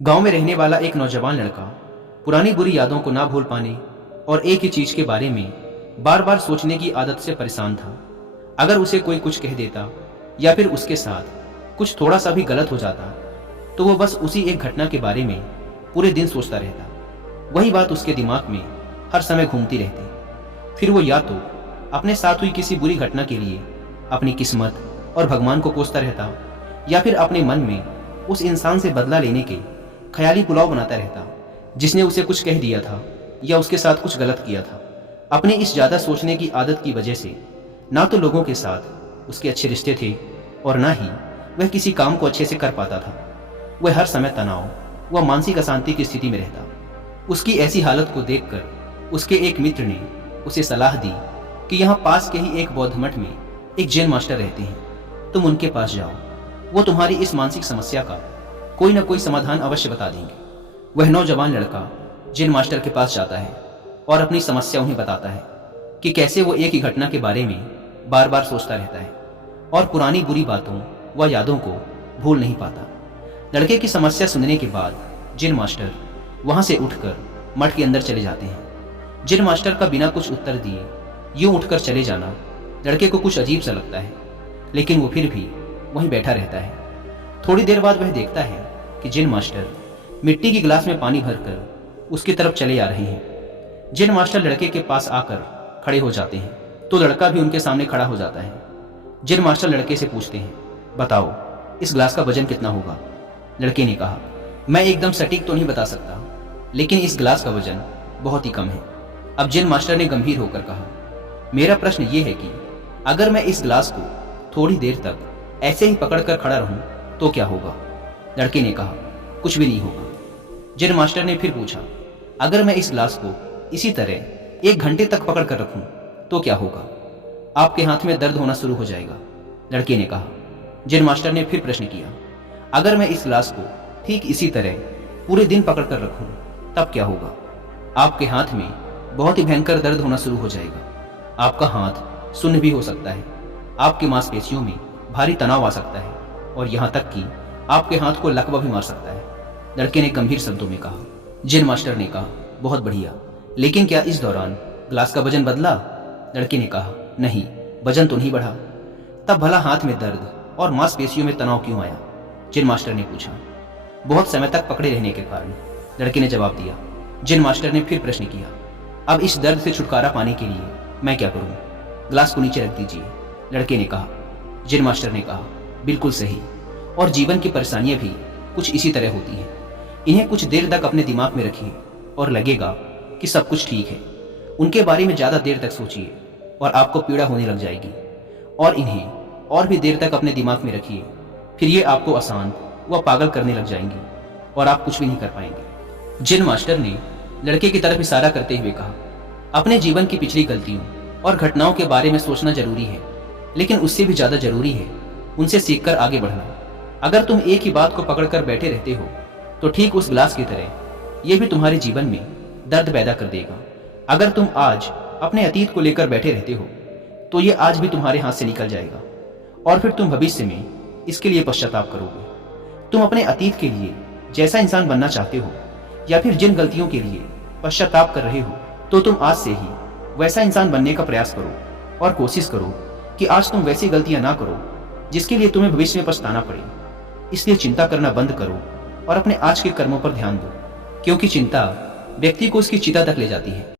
गांव में रहने वाला एक नौजवान लड़का पुरानी बुरी यादों को ना भूल पाने और एक ही चीज के बारे में बार बार सोचने की आदत से परेशान था। अगर उसे कोई कुछ कह देता या फिर उसके साथ कुछ थोड़ा सा भी गलत हो जाता तो वो बस उसी एक घटना के बारे में पूरे दिन सोचता रहता। वही बात उसके दिमाग में हर समय घूमती रहती। फिर वो या तो अपने साथ हुई किसी बुरी घटना के लिए अपनी किस्मत और भगवान को कोसता रहता या फिर अपने मन में उस इंसान से बदला लेने के ख्याली पुलाव बनाता रहता जिसने उसे कुछ कह दिया था या उसके साथ कुछ गलत किया था। अपने इस ज़्यादा सोचने की आदत की वजह से ना तो लोगों के साथ उसके अच्छे रिश्ते थे और ना ही वह किसी काम को अच्छे से कर पाता था। वह हर समय तनाव व मानसिक अशांति की स्थिति में रहता। उसकी ऐसी हालत को देखकर उसके एक मित्र ने उसे सलाह दी कि यहाँ पास के ही एक बौद्ध मठ में एक जैन मास्टर रहते हैं, तुम उनके पास जाओ, वो तुम्हारी इस मानसिक समस्या का कोई ना कोई समाधान अवश्य बता देंगे। वह नौजवान लड़का जैन मास्टर के पास जाता है और अपनी समस्या उन्हें बताता है कि कैसे वो एक ही घटना के बारे में बार बार सोचता रहता है और पुरानी बुरी बातों व यादों को भूल नहीं पाता। लड़के की समस्या सुनने के बाद जैन मास्टर वहां से उठकर मठ के अंदर चले जाते हैं। जैन मास्टर का बिना कुछ उत्तर दिए यूं उठकर चले जाना लड़के को कुछ अजीब सा लगता है, लेकिन वो फिर भी वहीं बैठा रहता है। थोड़ी देर बाद वह देखता है कि जैन मास्टर मिट्टी की गिलास में पानी भरकर उसकी तरफ चले आ रहे हैं। जैन मास्टर लड़के के पास आकर खड़े हो जाते हैं तो लड़का भी उनके सामने खड़ा हो जाता है। जैन मास्टर लड़के से पूछते हैं, बताओ इस गिलास का वजन कितना होगा? लड़के ने कहा, मैं एकदम सटीक तो नहीं बता सकता, लेकिन इस गिलास का वजन बहुत ही कम है। अब जैन मास्टर ने गंभीर होकर कहा, मेरा प्रश्न ये है कि अगर मैं इस गिलास को थोड़ी देर तक ऐसे ही पकड़कर खड़ा रहूं तो क्या होगा? लड़के ने कहा, कुछ भी नहीं होगा। जैन मास्टर ने फिर पूछा, अगर मैं इस गिलास को इसी तरह 1 घंटे तक पकड़ कर रखूं तो क्या होगा? आपके हाथ में दर्द होना शुरू हो जाएगा। लड़के ने कहा। जैन मास्टर ने फिर प्रश्न किया, अगर मैं इस गिलास को ठीक इसी तरह पूरे दिन पकड़ कर रखूं तब क्या होगा? आपके हाथ में बहुत ही भयंकर दर्द होना शुरू हो जाएगा। आपका हाथ सुन्न भी हो सकता है, आपकी मांसपेशियों में भारी तनाव आ सकता है और यहाँ तक कि आपके हाथ को लकवा भी मार सकता है। लड़के ने गंभीर शब्दों में कहा। जैन मास्टर ने कहा, बहुत बढ़िया, लेकिन क्या इस दौरान गिलास का वजन बदला? लड़के ने कहा, नहीं, वजन तो नहीं बढ़ा। तब भला हाथ में दर्द और मांसपेशियों में तनाव क्यों आया? जैन मास्टर ने पूछा। बहुत समय तक पकड़े रहने के कारण, लड़के ने जवाब दिया। जैन मास्टर ने फिर प्रश्न किया, अब इस दर्द से छुटकारा पाने के लिए मैं क्या करूं? गिलास को नीचे रख दीजिए। लड़के ने कहा। जैन मास्टर ने कहा, बिल्कुल सही, और जीवन की परेशानियां भी कुछ इसी तरह होती हैं। इन्हें कुछ देर तक अपने दिमाग में रखिए और लगेगा कि सब कुछ ठीक है। उनके बारे में ज़्यादा देर तक सोचिए और आपको पीड़ा होने लग जाएगी, और इन्हें और भी देर तक अपने दिमाग में रखिए, फिर ये आपको अशांत व पागल करने लग जाएंगी और आप कुछ भी नहीं कर पाएंगे। जैन मास्टर ने लड़के की तरफ इशारा करते हुए कहा, अपने जीवन की पिछली गलतियों और घटनाओं के बारे में सोचना जरूरी है, लेकिन उससे भी ज़्यादा जरूरी है उनसे सीखकर आगे बढ़ना। अगर तुम एक ही बात को पकड़कर बैठे रहते हो तो ठीक उस गिलास की तरह ये भी तुम्हारे जीवन में दर्द पैदा कर देगा। अगर तुम आज अपने अतीत को लेकर बैठे रहते हो तो ये आज भी तुम्हारे हाथ से निकल जाएगा और फिर तुम भविष्य में इसके लिए पश्चाताप करोगे। तुम अपने अतीत के लिए जैसा इंसान बनना चाहते हो या फिर जिन गलतियों के लिए पश्चाताप कर रहे हो तो तुम आज से ही वैसा इंसान बनने का प्रयास करो और कोशिश करो कि आज तुम वैसी गलतियां ना करो जिसके लिए तुम्हें भविष्य में पछताना पड़े। इसलिए चिंता करना बंद करो और अपने आज के कर्मों पर ध्यान दो, क्योंकि चिंता व्यक्ति को उसकी चिता तक ले जाती है।